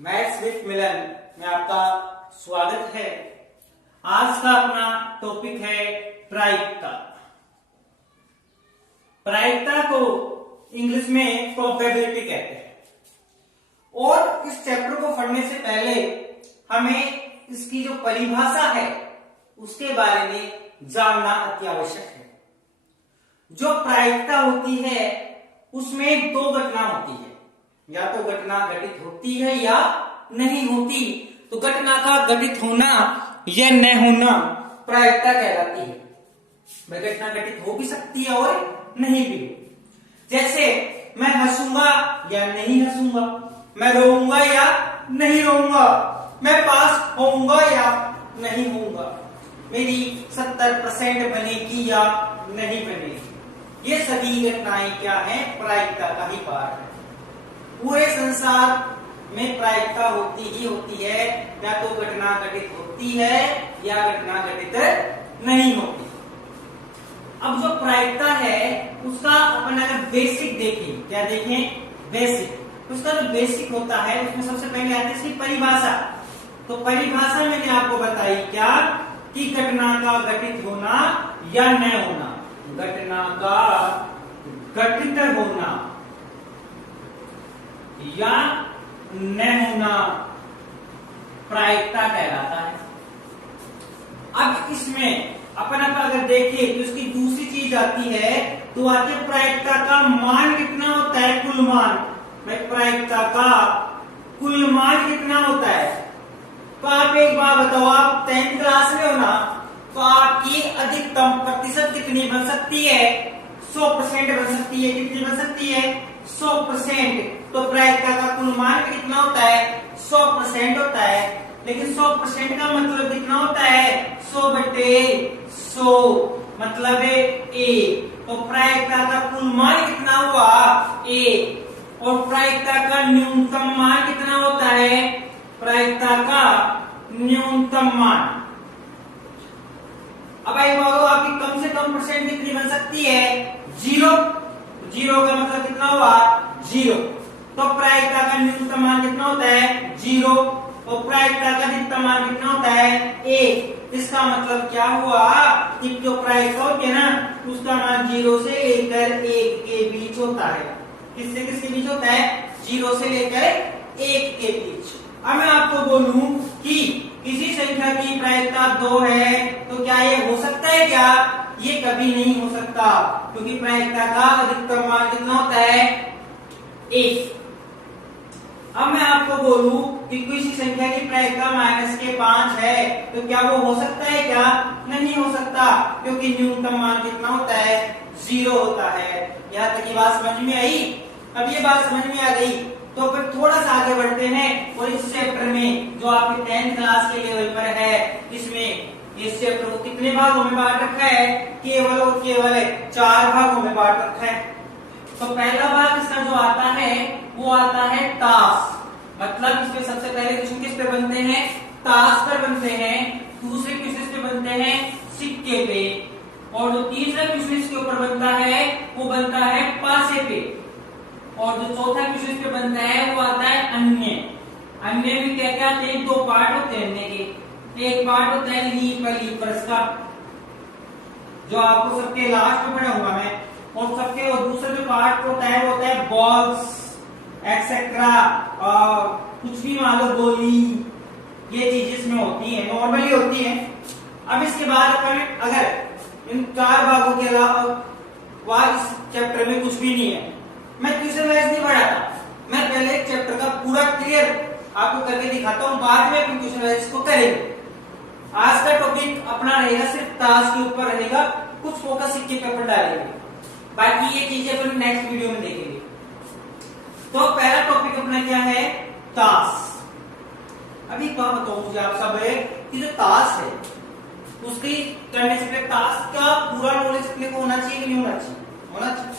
Maths with मिलन में आपका स्वागत है। आज का अपना टॉपिक है प्रायिकता। प्रायिकता को इंग्लिश में प्रोबेबिलिटी कहते हैं और इस चैप्टर को पढ़ने से पहले हमें इसकी जो परिभाषा है उसके बारे में जानना अति आवश्यक है। जो प्रायिकता होती है उसमें दो घटना होती है, या तो घटना घटित होती है या नहीं होती। तो घटना का घटित होना या न होना प्रायिकता कहलाती है। वह घटना घटित हो भी सकती है और नहीं भी। जैसे मैं हंसूंगा या नहीं हंसूंगा, मैं रोऊंगा या नहीं रोऊंगा, मैं पास होऊंगा या नहीं होऊंगा, मेरी 70% बनेगी या नहीं बनेगी। ये सभी घटनाएं क्या हैं? प्रायिकता का ही पार्ट है। पूरे संसार में प्रायिकता होती ही होती है, या तो घटना घटित होती है या घटना घटित नहीं होती। अब जो प्रायिकता है उसका अपन अगर बेसिक देखें, क्या देखें? बेसिक। उसका जो बेसिक होता है उसमें सबसे पहले आती है इसकी परिभाषा। तो परिभाषा मैंने आपको बताई क्या कि घटना का घटित होना या न होना, घटना का घटित होना या न होना प्रायिकता कहलाता है। अब इसमें अपन अगर देखें तो इसकी दूसरी चीज आती है, तो आती है प्रायिकता का मान कितना होता है, कुल मान। प्रायिकता का कुल मान कितना होता है? तो आप एक बार बताओ, आप 10th क्लास में हो ना, तो आपकी अधिकतम प्रतिशत कितनी बन सकती है? 100% बन सकती है। कितनी बन सकती है? 100%। तो प्रायिकता का कुल मान कितना होता है? 100% होता है। लेकिन 100% का मतलब कितना होता है? 100/100 मतलब है 1। तो प्रायिकता का कुल मान कितना हुआ? 1। और प्रायिकता का न्यूनतम मान कितना होता है? प्रायिकता का न्यूनतम मान। अब एक बात, आपकी कम से कम परसेंट कितनी बन सकती है? 0। 0 का मतलब कितना हुआ? 0। तो प्रायिकता का न्यूनतम मान कितना होता है? 0। और प्रायिकता का अधिकतम मान कितना होता है? 1। इसका मतलब क्या हुआ कि जो प्रायिकता होती है ना, उसका मान 0 से लेकर 1 के बीच होता है। किससे किसके बीच होता है? 0 से लेकर 1 के बीच। अब मैं आपको बोलूं कि किसी संख्या की प्रायिकता 2 है, तो क्या ये हो सकता है? क्या ये कभी नहीं हो सकता, क्योंकि प्रायिकता का अधिकतम मान कितना होता है? 1। अब मैं आपको बोलूं कि किसी संख्या की प्रायिकता -5 है, तो क्या वो हो सकता है? क्या नहीं हो सकता, क्योंकि न्यूनतम मान कितना होता है? 0 होता है। यहाँ तक की बात समझ में आई? अब ये बात समझ में आ गई तो फिर थोड़ा सा आगे बढ़ते हैं और इस चैप्टर में जो आपके 10th क्लास के लेवल पर है, इसमें इस चैप्टर को कितने भागों में बांट रखा है? केवल और केवल 4 भागों में बांट रखा है। तो पहला भाग इसका जो आता है वो आता है टास्क। मतलब इसमें सबसे पहले क्वेश्चन किस पे बनते हैं? टास्क पर बनते हैं। दूसरे क्वेश्चन पे बनते हैं सिक्के पे, और जो तीसरा क्वेश्चन इसके ऊपर बनता है वो बनता है पासे पे, और जो चौथा क्वेश्चन पे बनता है वो आता है अन्य। अन्य में क्या क्या आते हैं? 2 पार्ट होते हैं अन्य के। एक पार्ट होता है लीपर्स का, जो आपको सबके लास्ट में पढ़ाऊंगा मैं, और सबके और दूसरा जो पार्ट होता है वो होता है बॉल्स एक्सेट्रा, और कुछ भी मान लो गोली, ये चीजें इसमें होती है, नॉर्मली होती है। अब इसके बाद अपन अगर इन 4 भागों के अलावा इस चैप्टर में कुछ भी नहीं है, मैं ट्यूशन वाइज नहीं पढ़ाता, मैं पहले एक चैप्टर का पूरा क्लियर आपको करके दिखाता हूँ, बाद में अपन ट्यूशन वाइज इसको करेंगे। आज का टॉपिक अपना रहेगा सिर्फ टास्क के ऊपर रहेगा, कुछ फोकस सिक्के पे अपन डालेंगे, बाकी ये चीजें अपन नेक्स्ट वीडियो में देखेंगे। तो पहला टॉपिक अपना क्या है? टास्क। अभी क्या बताऊं मुझे आप सब कि जो टास्क है उसकी करने से पहले टास्क का पूरा नॉलेज अपने को होना चाहिए कि नहीं होना चाहिए? होना चाहिए।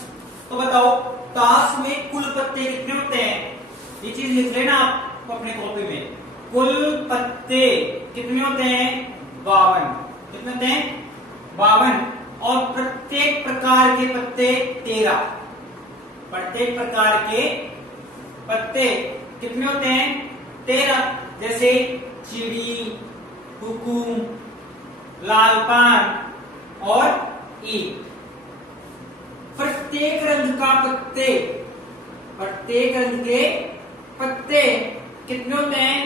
तो बताओ, टास्क में कुल पत्ते कितने होते हैं? ये चीज लिख लेना आप अपने कॉपी में। कुल पत्ते कितने होते हैं? 52। कितने होते हैं? 52। और प्रत्येक प्रकार के पत्ते 13। प्रत्येक प्रकार के पत्ते कितने होते हैं? 13। जैसे चिड़ी, हुकुम, लाल पान और ईट। प्रत्येक रंग का पत्ते, प्रत्येक रंग के पत्ते कितने होते हैं?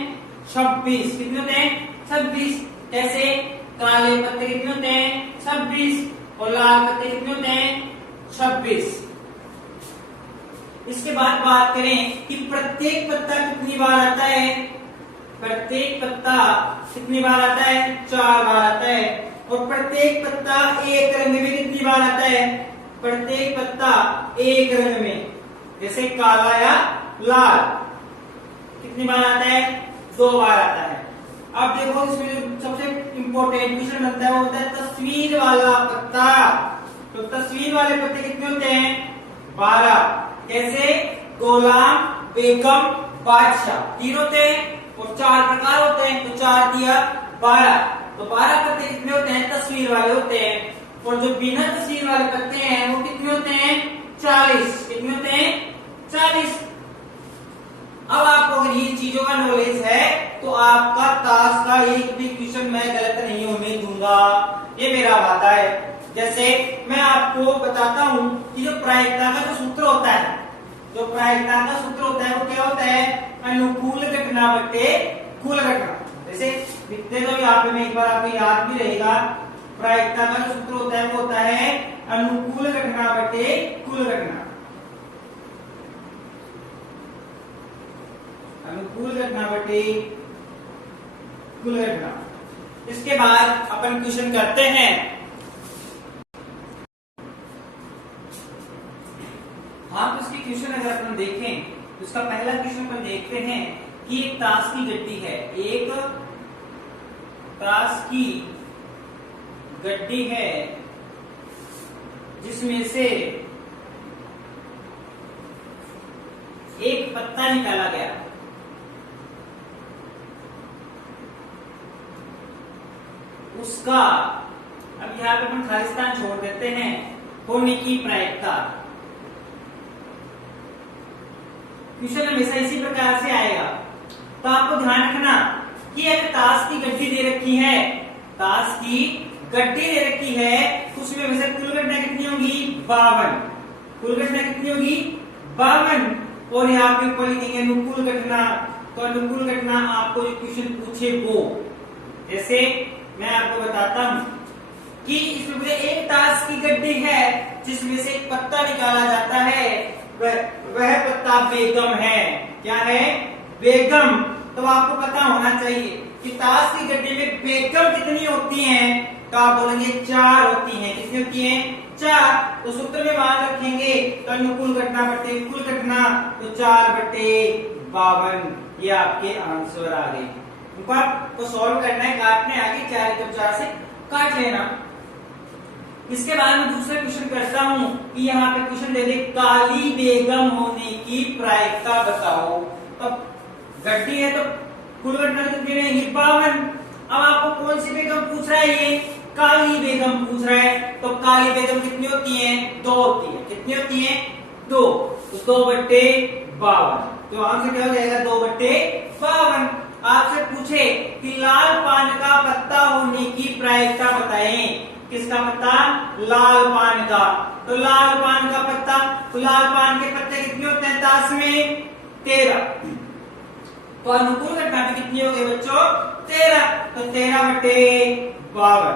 26। कितने होते हैं? 26। कैसे? काले पत्ते कितने होते हैं? 26 और लाल पत्ते कितने होते हैं? 26। इसके बाद बात करें कि प्रत्येक पत्ता कितनी बार आता है? प्रत्येक पत्ता कितनी बार आता है? 4 बार आता है। और प्रत्येक पत्ता एक रंग में कितनी बार आता है? प्रत्येक पत्ता एक रंग में, जैसे काला या लाल, कितनी बार आता है? 2 बार आता है। अब देखो इसमें जो सबसे इंपॉर्टेंट क्वेश्चन बनता है वो होता है तस्वीर वाला पत्ता। तो तस्वीर वाले पत्ते कितने होते हैं? 12। कैसे? गोलाम, बेगम, बादशाह, 3 होते हैं और 4 प्रकार होते हैं, तो 4 दिया 12। तो 12 पत्ते कितने होते हैं? तस्वीर वाले होते हैं। और जो बिना तस्वीर वाले पत्ते हैं वो कितने होते हैं? 40। कितने होते हैं? 40। अब आपको अगर ये चीजों का नॉलेज है तो आपका ताश का एक भी क्वेश्चन मैं गलत नहीं होने दूंगा, ये मेरा वादा है। जैसे मैं आपको बताता हूं कि जो प्रायिकता का जो सूत्र होता है, जो प्रायिकता का सूत्र होता है वो क्या होता है? अनुकूल घटना बटे कुल घटना। जैसे लिखते तो यहाँ पे मैं एक बार आपको याद भी रहेगा, प्रायिकता का जो सूत्र होता है वो होता है अनुकूल घटना बटे कुल घटना। अनुकूल घटना बटे कुल घटना। इसके बाद अपन क्वेश्चन करते हैं। हाँ, तो इसकी क्वेश्चन अगर अपन देखें तो इसका पहला क्वेश्चन अपन देखते हैं कि एक ताश की गड्डी है, एक ताश की गड्डी है जिसमें से एक पत्ता निकाला गया। उसका, अब यहाँ पे अपन खालिस्तान छोड़ देते हैं, होने की प्रायिकता। क्वेश्चन हमेशा इसी प्रकार से आएगा। तो आपको ध्यान रखना कि एक ताश की गड्डी दे रखी है, ताश की गड्डी दे रखी है, उसमें हमेशा कुल घटना कितनी होगी? 52। कुल घटना कितनी होगी? 52। और यहाँ पे ऊपर लिखेंगे अनुकूल घटना। तो अनुकूल घटना आपको जो क्वेश्चन पूछे वो, जैसे मैं आपको बताता हूं कि इसमें एक ताश की गड्डी है जिसमें से एक पत्ता निकाला जाता है, वह पत्ता बेगम है। क्या है? बेगम। तो आपको पता होना चाहिए कि ताश की गड्डी में बेगम कितनी होती हैं? तो आप बोलेंगे 4 होती हैं। कितनी होती हैं? 4। तो सूत्र में मान रखेंगे तो अनुकूल घटना बटे कुल घटना, तो 4 बटे 52। ये आपके आंसर आ गए। तो सॉल्व करना है, काटने आगे 4 तो 4 से काट लेना। इसके बाद मैं दूसरा क्वेश्चन करता हूं कि यहाँ पे क्वेश्चन दे दे काली बेगम होने की प्रायिकता बताओ। तो गड्डी है तो कुल घटना कितनी रहेगी? 52। अब आपको कौन सी बेगम पूछ रहा है? ये काली बेगम पूछ रहा है। तो काली बेगम कितनी होती है? 2 होती है। कितनी होती है? 2। तो 2 बटे 52। तो आंसर क्या हो जाएगा? 2 बटे 52। आपसे पूछे कि लाल पान का पत्ता होने की प्रायिकता बताएं। किसका पत्ता? लाल पान का। तो लाल पान का पत्ता, तो लाल पान के पत्ते कितने होते हैं ताश में? 13। तो अनुकूल घटना भी कितनी हो गई बच्चों? 13। तो 13 बटे 52।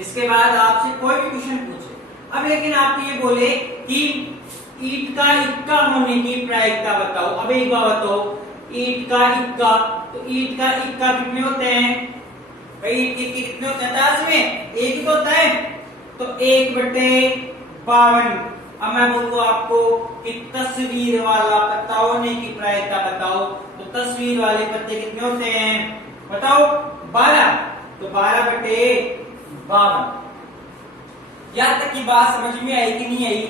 इसके बाद आपसे कोई भी क्वेश्चन पूछे, अब लेकिन आप ये बोले कि ईंट का इक्का होने की प्रायिकता बताओ। अब एक बार बताओ, ईंट का इक्का, तो ईंट का इक्का कितने होते हैं? भाई ईंट के कितने होते हैं ताश में? एक ही होता है। तो 1 बटे 52। अब मैं बोलूँ आपको कि तस्वीर वाला पत्ता होने की प्रायिकता बताओ। तो तस्वीर वाले पत्ते कितने होते हैं बताओ? 12। तो 12 बटे 52। यहां तक की बात समझ में आई कि नहीं आई?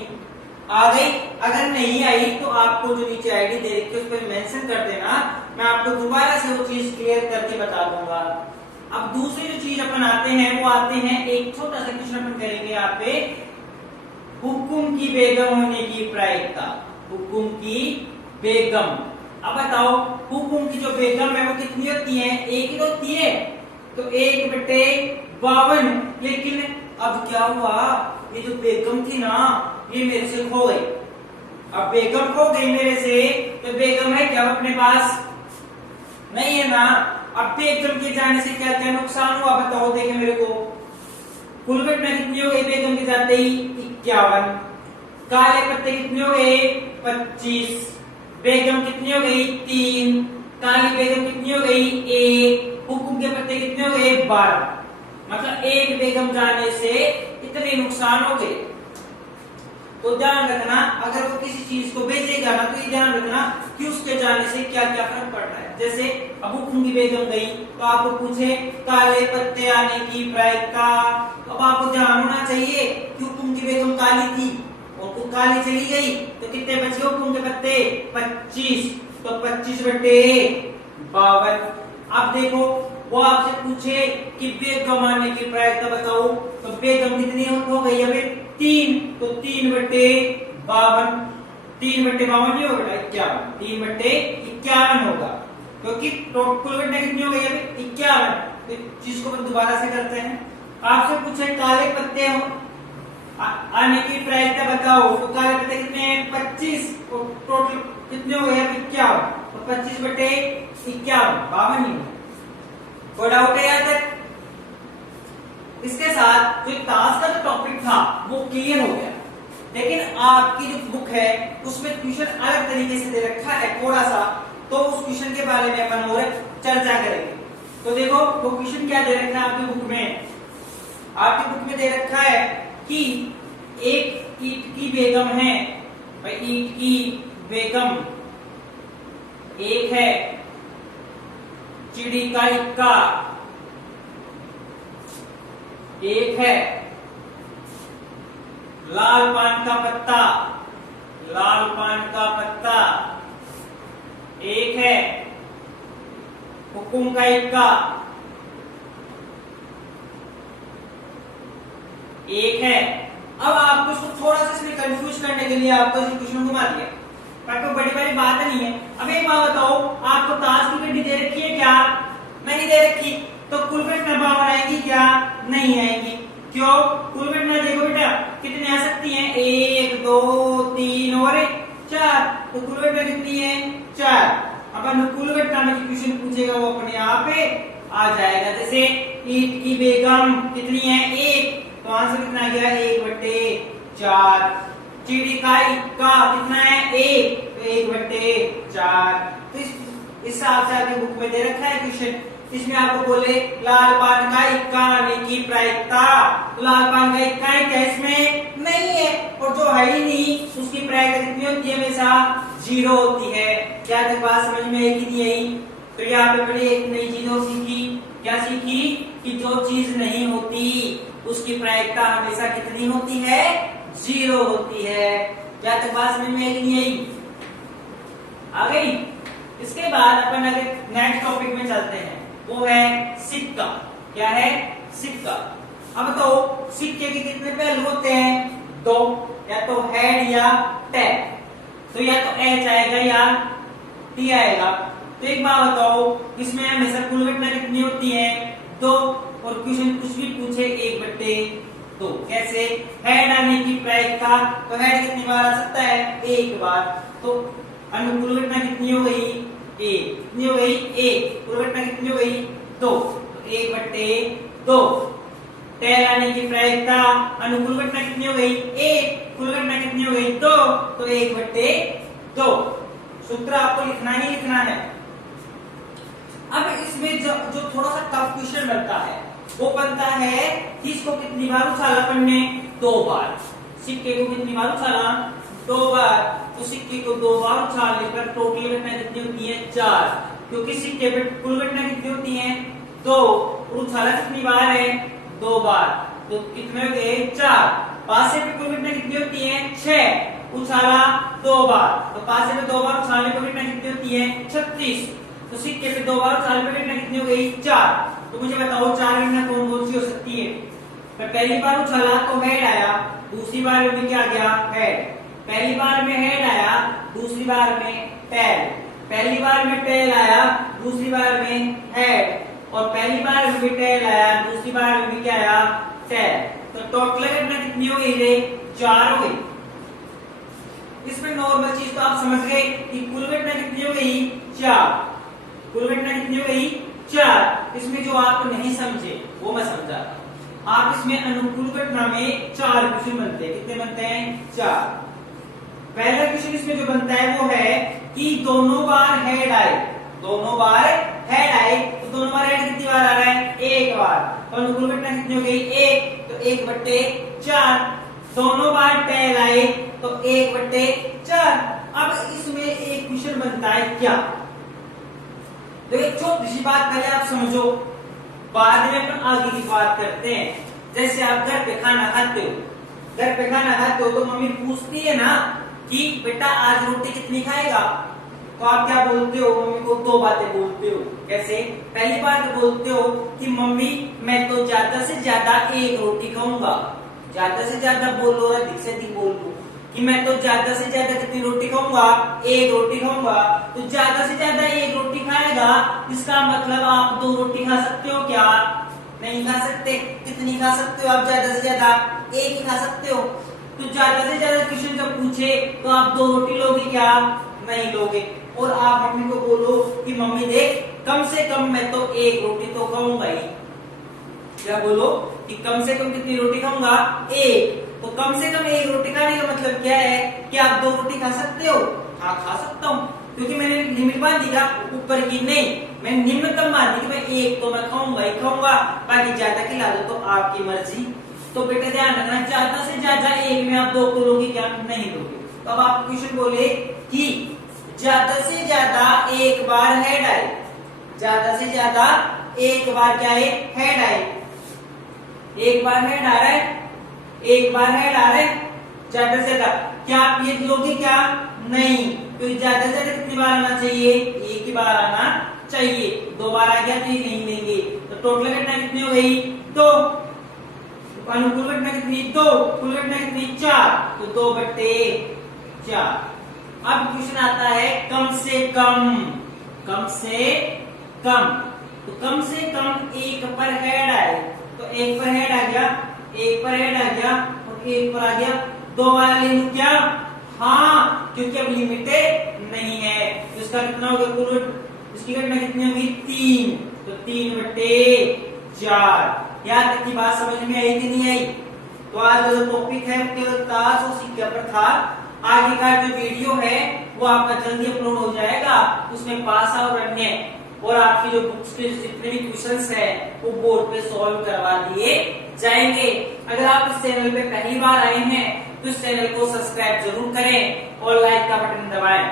आ गई? अगर नहीं आई तो आपको जो नीचे आईडी दे रखी है उस पर मेंशन कर देना, मैं आपको दोबारा से वो चीज क्लियर करके बता दूंगा। अब दूसरी जो चीज अपन आते हैं वो आते हैं, एक छोटा सा क्वेश्चन अपन करेंगे यहाँ पे, हुकुम की बेगम होने की प्रायिकता। हुकुम की बेगम। अब बताओ हुकुम की जो बेगम है वो कितनी होती है, एक ही होती है, तो 1/52। लेकिन अब क्या हुआ, ये जो बेगम थी ना ये मेरे से खो गई। अब बेगम खो गई मेरे से, तो बेगम है क्या अपने पास, नहीं है ना। अब बेगम के जाने से क्या क्या नुकसान हुआ बताओ, देखे मेरे को। कुल घटना कितनी हो गई बेगम के जाते ही, 51। काले पत्ते कितने हो गए, 25। बेगम कितनी हो गई, 3। काली बेगम कितनी हो गई, 1। हुकुम के पत्ते कितने हो गए, 12। मतलब एक बेगम जाने से इतने नुकसान हो गए। तो ध्यान रखना, अगर वो किसी चीज को बेचेगा ना, तो ये ध्यान रखना कि उसके जाने से क्या क्या फर्क पड़ रहा है। जैसे अब हुकुम की बेगम गई, तो आपको पूछे काले पत्ते आने की प्रायिकता, तो अब आपको ध्यान होना चाहिए कि हुकुम की बेगम काली थी और वो काली चली गई, तो कितने बचे हुकुम के पत्ते, 25। तो 25/52। अब देखो वो आपसे पूछे कि बेगम आने की प्रायिकता बताओ, तो बेगम कितनी हो गई अभी, 3। तो 3/52। 3/52 नहीं होगा, 51। 3/51 होगा, क्योंकि कुल घटना कितनी हो गई अभी, 51। तो चीज को दोबारा से करते हैं। आपसे पूछे काले पत्ते आने की प्रायिकता बताओ, तो काले पत्ते कितने हैं, 25। और टोटल कितने हो गए, 51। तो 25/51, 52। कोई डाउट है यहाँ तक? इसके साथ जो टास्क का जो टॉपिक था वो क्लियर हो गया। लेकिन आपकी जो बुक है उसमें क्वेश्चन अलग तरीके से दे रखा है थोड़ा सा, तो उस क्वेश्चन के बारे में अपन और चर्चा करेंगे। तो देखो वो क्वेश्चन क्या दे रखा है आपकी बुक में। आपकी बुक में दे रखा है कि एक ईंट की बेगम है, भाई ईंट की बेगम एक है, चिड़ी का इक्का एक है, लाल पान का पत्ता, लाल पान का पत्ता एक है, हुकुम का इक्का एक है। अब आपको इसको थोड़ा सा इसमें कंफ्यूज करने के लिए आपको इस क्वेश्चन घुमा दिया, पर कोई बड़ी बड़ी बात नहीं है। अब एक बात बताओ, आपको टास्क की गड्डी दे रखी है क्या, नहीं दे रखी, तो कुल घटना बावन आएगी क्या, नहीं आएगी। क्यों, कुल घटना देखो बेटा कितनी आ सकती है, 1 2 3 और 4, तो कुल घटना कितनी है, 4। अपन कुल घटना में क्वेश्चन पूछेगा वो अपने आप आ जाएगा। जैसे ईंट की बेगम कितनी है, 1, तो आंसर कितना आ गया, 1/4। चिड़ी का इक्का कितना है, 1, तो 1/4। तो इस हिसाब से आपकी बुक में दे रखा है क्वेश्चन। इसमें आपको बोले लाल पान का इक्का आने की प्रायिकता, तो लाल पान का इक्का है क्या, इसमें नहीं है, और जो है ही नहीं उसकी प्रायिकता कितनी होती है, हमेशा 0 होती है। क्या तक बात समझ में आई कि नहीं आई? तो यहाँ पे बड़ी एक नई चीज और सीखी, क्या सीखी कि जो चीज नहीं होती उसकी प्रायिकता हमेशा कितनी होती है, 0 होती है। क्या तक बात समझ में आई कि नहीं आई? आ गई। इसके बाद अपन अगर नेक्स्ट टॉपिक में चलते हैं, वो है सिक्का। क्या है, सिक्का। अब बताओ सिक्के के कितने पहलू होते हैं, 2, या तो हेड या टेल। तो या तो एच आएगा या टी आएगा। तो एक बात बताओ, इसमें हमेशा कुल घटना कितनी होती है, 2, और क्वेश्चन कुछ भी पूछे 1/2। कैसे, हेड आने की प्रायिकता, तो हेड कितनी बार आ सकता है, 1 बार। तो अनुकूल घटना कितनी हो गई, 1, कितनी हो गई, 1। कुल घटना कितनी हो गई, 2, तो 1/2। टेल आने की प्रायिकता, अनुकूल घटना कितनी हो गई, 1, कुल घटना कितनी हो गई, 2, तो 1/2। सूत्र आपको लिखना ही लिखना है। अब इसमें जो थोड़ा सा टफ क्वेश्चन बनता है वो बनता है कि इसको कितनी बार उछाला अपन ने, 2 बार। सिक्के को कितनी बार उछाला, 2 बार। तो सिक्के को 2 बार उछालने पर टोटल घटना कितनी होती है, 4, क्योंकि सिक्के पे कुल घटना कितनी होती है, 2, और उछाला कितनी बार है, 2 बार। तो कितने हो गए, 4। पासे पे कुल घटना कितनी होती है, 6, उछाला 2 बार। तो पासे पे 2 बार उछालने पर घटना कितनी होती है, 36। तो सिक्के पे 2 बार उछालने पर घटना कितनी हो गई, 4। तो मुझे बताओ 4 घटना कौन कौन सी हो सकती है। तो पहली बार उछाला तो हेड आया, दूसरी बार में क्या गया, हेड। पहली बार में हेड आया, दूसरी बार में टेल। पहली बार में टेल आया, दूसरी बार में हेड, और पहली बार में भी टेल आया, दूसरी बार में भी क्या आया, टेल। तो टोटल घटना कितनी हो गई रे, 4 हो गई। इसमें नॉर्मल चीज तो आप समझ गए कि कुल घटना कितनी हो गई, 4। कुल घटना कितनी हो गई, 4। इसमें जो आप नहीं समझे वो मैं समझा। आप इसमें अनुकूल घटना में 4 क्वेश्चन बनते हैं। कितने बनते हैं, 4। पहला क्वेश्चन इसमें जो बनता है वो है कि दोनों बार हेड आए, दोनों बार हेड आए, तो दोनों बार हेड कितनी बार आ रहा है, 1 बार। तो अनुकूल घटना कितनी हो गई, 1, तो 1/4। दोनों बार टेल आए तो 1/4। अब इसमें एक क्वेश्चन बनता है क्या, देखिए छोटी सी बात पहले आप समझो, बाद में अपन आगे की बात करते हैं। जैसे आप घर पे खाना खाते हो, घर पे खाना खाते हो तो मम्मी पूछती है ना कि बेटा आज रोटी कितनी खाएगा, तो आप क्या बोलते हो, मम्मी को 2 बातें बोलते हो। कैसे, पहली बात बोलते हो कि मम्मी मैं तो ज्यादा से ज्यादा 1 रोटी खाऊंगा। ज्यादा से ज्यादा बोलो और अधिक से अधिक बोलो कि मैं तो ज्यादा से ज्यादा कितनी रोटी खाऊंगा, 1 रोटी खाऊंगा। तो ज्यादा से ज्यादा 1 रोटी खाएगा, इसका मतलब आप 2 रोटी खा सकते हो क्या, नहीं खा सकते। कितनी खा सकते हो आप, ज्यादा से ज्यादा 1 ही खा सकते हो। तो ज्यादा से ज्यादा क्वेश्चन जब पूछे तो आप 2 रोटी लोगे क्या, नहीं लोगे। और आप मम्मी को बोलो कि मम्मी देख कम से कम मैं तो 1 रोटी तो खाऊंगा ही। क्या बोलो कि कम से कम कितनी रोटी खाऊंगा, 1। तो कम से कम 1 रोटी खाने का मतलब क्या है कि आप 2 रोटी खा सकते हो। हाँ खा सकता हूँ, क्योंकि मैंने लिमिट बांध दी, ऊपर की नहीं, मैं निम्नतम मान दी कि मैं 1 तो मैं खाऊंगा ही खाऊंगा, बाकी ज्यादा खिला दो तो आपकी मर्जी। तो बेटा ध्यान रखना, ज्यादा से ज्यादा 1 में आप 2 को लोगे क्या, नहीं लोगे। तो अब आप क्वेश्चन बोले कि ज्यादा से ज्यादा 1 बार हेड आए, ज्यादा से ज्यादा 1 बार क्या है, हेड आए। 1 बार हेड आ रहा है, 1 बार हेड आ रहा है, ज्यादा से ज्यादा क्या आप ये लोगे क्या, नहीं। तो ज्यादा से ज्यादा कितनी बार आना चाहिए, 1 ही बार आना चाहिए। 2 बार आ गया तो ये नहीं लेंगे। तो टोटल घटना कितनी हो गई, 2। अनुकूल घटना कितनी, 2। कुल घटना कितनी, 4। तो 2/4। अब क्वेश्चन आता है कम से कम, कम से कम। तो कम से कम 1 पर हेड आए, तो 1 पर हेड आ गया, 1 पर हेड आ गया और 1 पर आ गया। 2 वाला ले लूं क्या, हाँ, क्योंकि अब लिमिटेड नहीं है। तो इसका कितना हो गया, कुल इसकी घटना कितनी होगी, 3। तो 3/4। यहाँ तक की बात समझ में आई कि नहीं आई। तो आज का जो टॉपिक है वो केवल ताश और सिक्के पर था। आगे का जो वीडियो है वो आपका जल्दी अपलोड हो जाएगा, उसमें पासा और अन्य और आपकी जो बुक्स के जितने भी क्वेश्चंस है वो बोर्ड पे सॉल्व करवा दिए जाएंगे। अगर आप इस चैनल पे पहली बार आए हैं तो इस चैनल को सब्सक्राइब जरूर करें और लाइक का बटन दबाएं।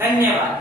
धन्यवाद।